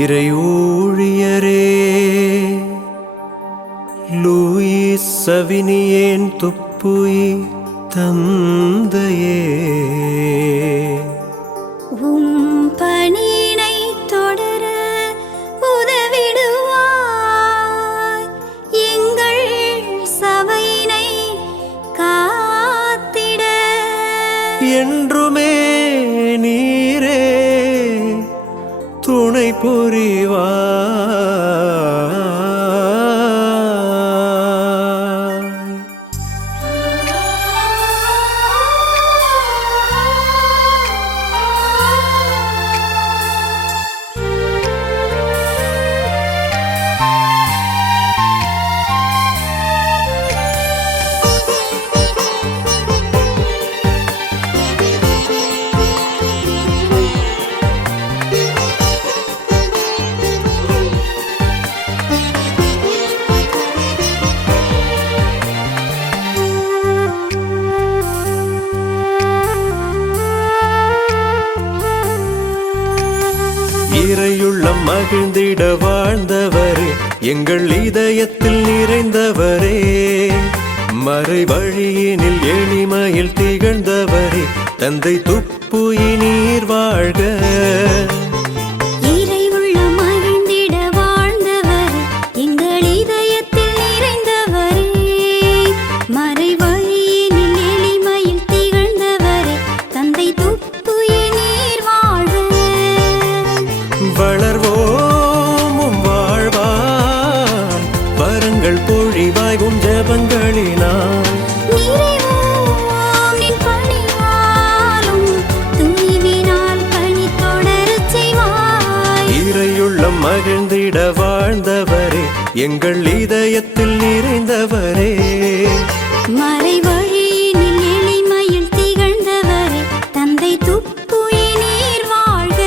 இறை ஊழியரே, லூயிஸ் சவினியேன் துப்புயி தந்தையே, உம் பணியினை தொடர உதவிடுவாய். எங்கள் சபையினை காத்திட என்றுமே நீரே துணை புரிவாய். இறையுள்ளம் மகிழ்ந்திட வாழ்ந்தவரே, எங்கள் இதயத்தில் நிறைந்தவரே, மறை வழியினில் எளிமையில் திகழ்ந்தவரே, தந்தை துப்புயி நீர் வாழ்க. வளர்வோமும் வாழ்வாய், வரங்கள் பொழிவாய்வும் ஜபங்களினால் இறையுள்ளம் மகிழ்ந்திட வாழ்ந்தவரே, எங்கள் இதயத்தில் நிறைந்தவரே, மறை வழியினில் எளிமையில் திகழ்ந்தவரே, தந்தை துப்புயி நீர் வாழ்க.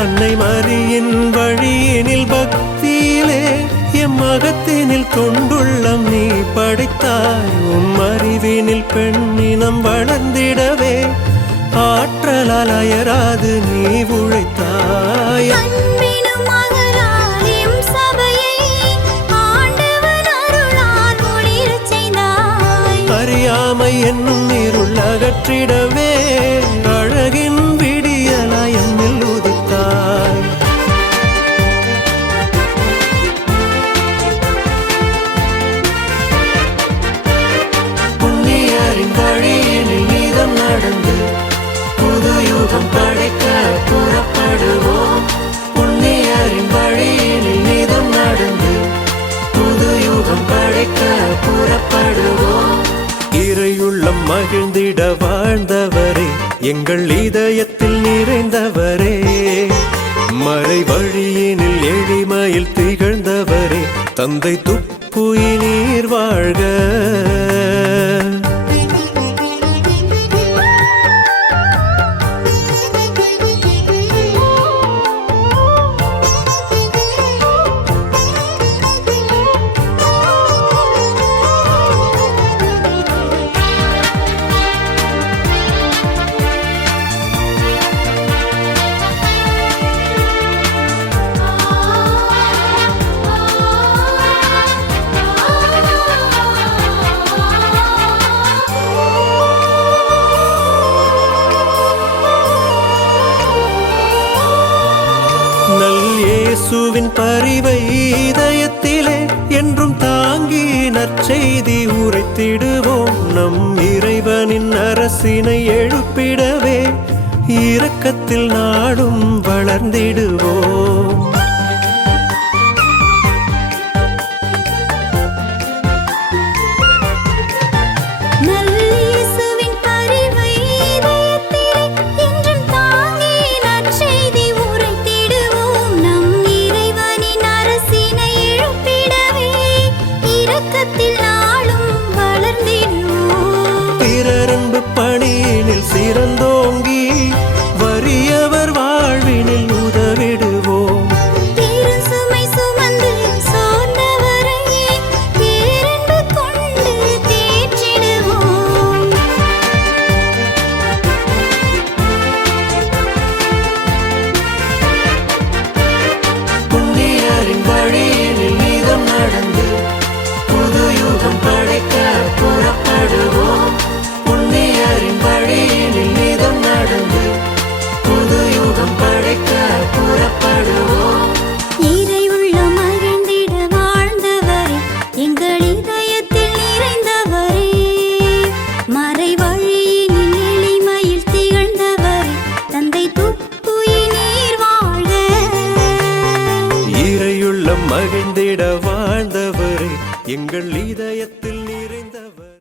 அன்னை மரியின் வழியினில் பக்தியிலே எம் அகத்தினில் தொண்டுள்ளம் நீ படைத்தாய். உம் அறிவினில் பெண்ணினம் வளர்ந்திடவே ஆற்றலால் அயராது நீ உழைத்தாய். அறியாமை என்னும் இருள் அகற்றிடவே அழகின் விடியலாய் என்னில் உதித்தாய். புண்ணியரின் வழியினில் நீதம் நடந்து புது யுகம் படைக்க புறப்படுவோம். புண்ணியரின் வழியினில் நீதம் நடந்து புது யுகம் படைக்க புறப்படுவோம். இறையுள்ளம் மகிழ்ந்திட வாழ்ந்தவரே, எங்கள் இதயத்தில் நிறைந்தவரே, மறை வழியினில் எளிமையில் திகழ்ந்தவரே, தந்தை துப்புயி நீர் வாழ்க. இயேசுவின் பரிவை இதயத்திலே என்றும் தாங்கி நற்செய்தி உரைத்திடுவோம். நம் இறைவனின் அரசினை எழுப்பிடவே இரக்கத்தில் நாடும் வளர்ந்திடுவோம். நல்லியேசுவின் பரிவை இதயத்திலே என்றும் தாங்கி நற்செய்தி உரைத்திடுவோம். நம் இறைவனின் அரசினை எழுப்பிடவே இரக்கத்தில் நாளும் வளர்ந்திடுவோம். பிறரன்பு பணியினில் சிறந்தோங்கி வறியவர் வாழ்வினில் உதவிடுவோம். பெருசுமை சுமந்து சோர்ந்தவரையே பேரன்பு கொண்டு தேற்றிடுவோம். புண்ணியரின் வழியினில் நீதம் நடந்து புது யுகம் படைக்க புறப்படுவோம். புண்ணியரின் வழியினில் நீதம் நடந்து புது யுகம் படைக்க புறப்படுவோம். இறையுள்ள மகிழ்ந்திட வாழ்ந்தவரே, எங்கள் இதயத்தில் நிறைந்தவரே, மறை வழியினில் எளிமையில் திகழ்ந்தவரே, தந்தை துப்புயினீர் வாழ்க. இறையுள்ள மகிழ்ந்திட வாழ்ந்தவரே, எங்கள்